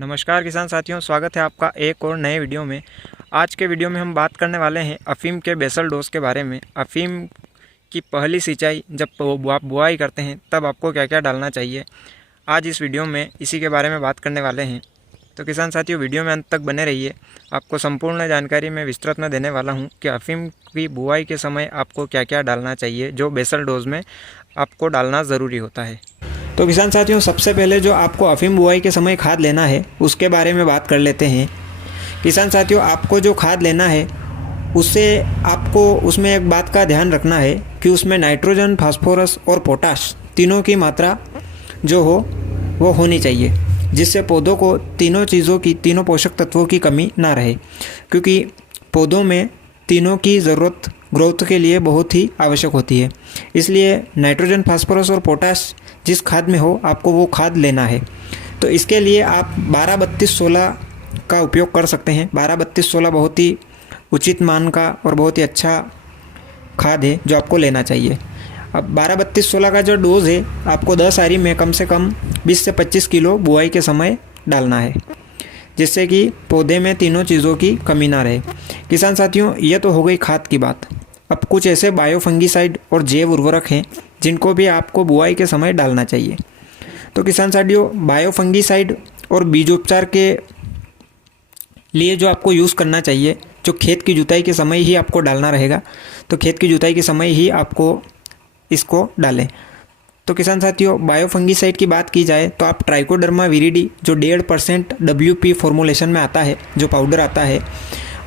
नमस्कार किसान साथियों, स्वागत है आपका एक और नए वीडियो में। आज के वीडियो में हम बात करने वाले हैं अफ़ीम के बेसल डोज के बारे में। अफ़ीम की पहली सिंचाई जब आप बुआई करते हैं तब आपको क्या क्या डालना चाहिए, आज इस वीडियो में इसी के बारे में बात करने वाले हैं। तो किसान साथियों, वीडियो में अंत तक बने रहिए। आपको संपूर्ण जानकारी मैं विस्तृत में देने वाला हूँ कि अफ़ीम की बुआई के समय आपको क्या क्या डालना चाहिए, जो बेसल डोज में आपको डालना ज़रूरी होता है। तो किसान साथियों, सबसे पहले जो आपको अफ़ीम बुआई के समय खाद लेना है उसके बारे में बात कर लेते हैं। किसान साथियों, आपको जो खाद लेना है उससे आपको उसमें एक बात का ध्यान रखना है कि उसमें नाइट्रोजन, फास्फोरस और पोटाश तीनों की मात्रा जो हो वो होनी चाहिए, जिससे पौधों को तीनों चीज़ों की, तीनों पोषक तत्वों की कमी ना रहे, क्योंकि पौधों में तीनों की ज़रूरत ग्रोथ के लिए बहुत ही आवश्यक होती है। इसलिए नाइट्रोजन, फास्फोरस और पोटाश जिस खाद में हो आपको वो खाद लेना है। तो इसके लिए आप 12-32-16 का उपयोग कर सकते हैं। 12-32-16 बहुत ही उचित मान का और बहुत ही अच्छा खाद है जो आपको लेना चाहिए। अब 12-32-16 का जो डोज़ है आपको 10 आरी में कम से कम 20 से 25 किलो बुआई के समय डालना है, जिससे कि पौधे में तीनों चीज़ों की कमी ना रहे। किसान साथियों, ये तो हो गई खाद की बात। अब कुछ ऐसे बायोफंगीसाइड और जैव उर्वरक हैं जिनको भी आपको बुआई के समय डालना चाहिए। तो किसान साथियों, बायोफंगीसाइड और बीजोपचार के लिए जो आपको यूज़ करना चाहिए, जो खेत की जुताई के समय ही आपको डालना रहेगा, तो खेत की जुताई के समय ही आपको इसको डालें। तो किसान साथियों, बायोफंगीसाइड की बात की जाए तो आप ट्राइकोडर्मा विरिडी जो 1.5% WP फॉर्मुलेशन में आता है, जो पाउडर आता है,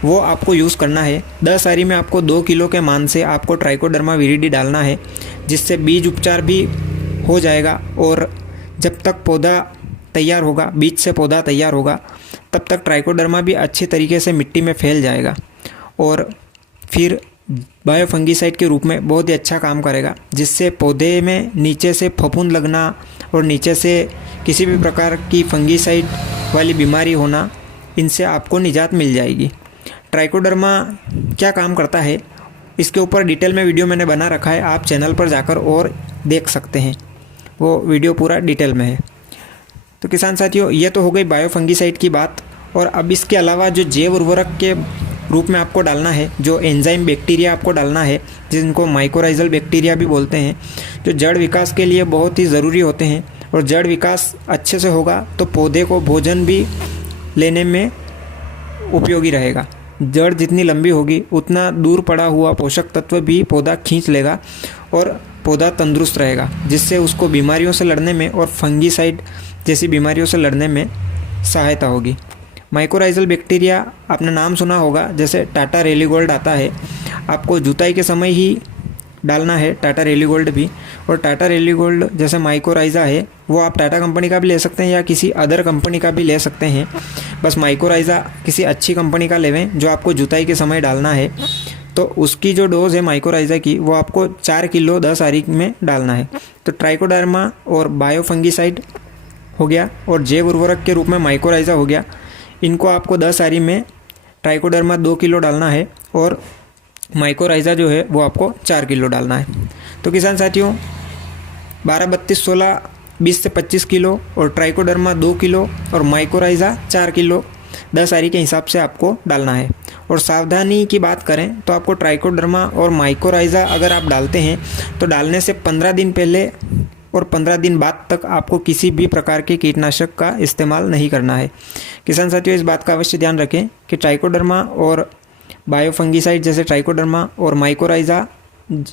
वो आपको यूज़ करना है। 10 आरी में आपको 2 किलो के मान से आपको ट्राइकोडर्मा विरिडी डालना है, जिससे बीज उपचार भी हो जाएगा और जब तक पौधा तैयार होगा, बीज से पौधा तैयार होगा, तब तक ट्राइकोडर्मा भी अच्छी तरीके से मिट्टी में फैल जाएगा और फिर बायोफंगीसाइड के रूप में बहुत ही अच्छा काम करेगा, जिससे पौधे में नीचे से फफूंद लगना और नीचे से किसी भी प्रकार की फंगीसाइड वाली बीमारी होना, इनसे आपको निजात मिल जाएगी। ट्राइकोडर्मा क्या काम करता है, इसके ऊपर डिटेल में वीडियो मैंने बना रखा है, आप चैनल पर जाकर और देख सकते हैं, वो वीडियो पूरा डिटेल में है। तो किसान साथियों, ये तो हो गई बायोफंगीसाइड की बात। और अब इसके अलावा जो जैव उर्वरक के रूप में आपको डालना है, जो एंजाइम बैक्टीरिया आपको डालना है, जिनको माइकोराइजल बैक्टीरिया भी बोलते हैं, जो जड़ विकास के लिए बहुत ही ज़रूरी होते हैं। और जड़ विकास अच्छे से होगा तो पौधे को भोजन भी लेने में उपयोगी रहेगा। जड़ जितनी लंबी होगी उतना दूर पड़ा हुआ पोषक तत्व भी पौधा खींच लेगा और पौधा तंदुरुस्त रहेगा, जिससे उसको बीमारियों से लड़ने में और फंगीसाइड जैसी बीमारियों से लड़ने में सहायता होगी। माइकोराइजल बैक्टीरिया आपने नाम सुना होगा, जैसे टाटा रेलीगोल्ड आता है, आपको जुताई के समय ही डालना है टाटा रेलीगोल्ड भी। और टाटा रेलीगोल्ड जैसे माइकोराइजा है, वो आप टाटा कंपनी का भी ले सकते हैं या किसी अदर कंपनी का भी ले सकते हैं। बस माइकोराइजा किसी अच्छी कंपनी का लेवें जो आपको जुताई के समय डालना है। तो उसकी जो डोज़ है माइकोराइजा की, वो आपको 4 किलो 10 आरी में डालना है। तो ट्राइकोडर्मा और बायोफंगीसाइड हो गया और जैव उर्वरक के रूप में माइकोराइजा हो गया। इनको आपको 10 आरी में ट्राइकोडर्मा 2 किलो डालना है और माइकोराइजा जो है वो आपको 4 किलो डालना है। तो किसान साथियों, 12-32-16 20 से 25 किलो और ट्राइकोडर्मा 2 किलो और माइकोराइजा 4 किलो 10 आरी के हिसाब से आपको डालना है। और सावधानी की बात करें तो आपको ट्राइकोडर्मा और माइकोराइजा अगर आप डालते हैं तो डालने से 15 दिन पहले और 15 दिन बाद तक आपको किसी भी प्रकार के कीटनाशक का इस्तेमाल नहीं करना है। किसान साथियों, इस बात का अवश्य ध्यान रखें कि ट्राइकोडर्मा और बायोफंगीसाइड जैसे ट्राइकोडर्मा और माइकोराइजा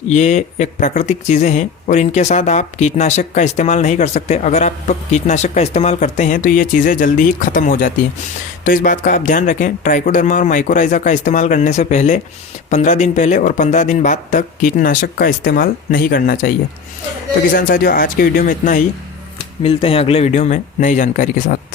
ये एक प्राकृतिक चीज़ें हैं और इनके साथ आप कीटनाशक का इस्तेमाल नहीं कर सकते। अगर आप कीटनाशक का इस्तेमाल करते हैं तो ये चीज़ें जल्दी ही ख़त्म हो जाती हैं। तो इस बात का आप ध्यान रखें, ट्राइकोडर्मा और माइकोराइजा का इस्तेमाल करने से पहले 15 दिन पहले और 15 दिन बाद तक कीटनाशक का इस्तेमाल नहीं करना चाहिए। तो किसान साथियों, आज के वीडियो में इतना ही। मिलते हैं अगले वीडियो में नई जानकारी के साथ।